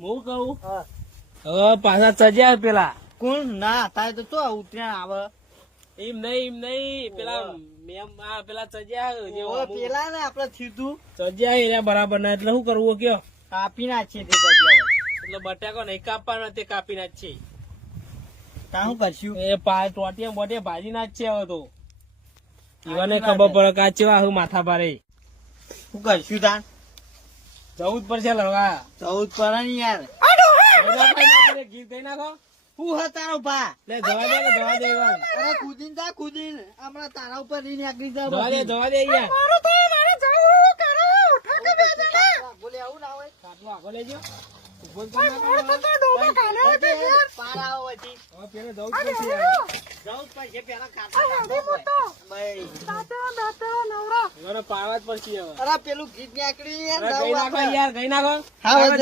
હું કહું હા. હવે પાછા ચજ્યા પેલા કોણ ના થાય તો તો ઉતરાયણ આવે એમ નહીં પેલા મેમ પેલા ચજ્યા જે ઓવે, પેલા ને આપડે થયું ચજ્યા એરિયા બરાબર ના એટલે શું કરવું કયો કાપી નાખીએ તે જગ્યા એટલે બટાકો નહીં કાપવાનો તે કાપી નાખ છે તા શું કરશું એ ટોટિયા બોટિયા ભાજી નાખ છે હવે તો ઈવાને ખબર પડે કે આ ચેવા હું માથા ભારે શું કરશું તાન જવું જ પડશે લડવા 14 પર ને યાર ગીત ગઈ નાખો હું હા તારો ભા લે જવા દે ઈવાન. અરે કુદીન જા કુદીન હમણાં તારા ઉપર ની નીકળી જા જવા દે યાર બોલે આવું ના હોય કાટલો આગો લેજો ઉભો જ કરી નાખો. પારા આવો પછી હવે પેલો જવું જ પડશે યાર. જવું જ પડશે પેલા ખાતા ભાઈ ઈવાને પાડવા જ પડશે હવે અરે પેલું ગીત નીકળી અરે ગઈ નાખો યાર ગઈ નાખો હા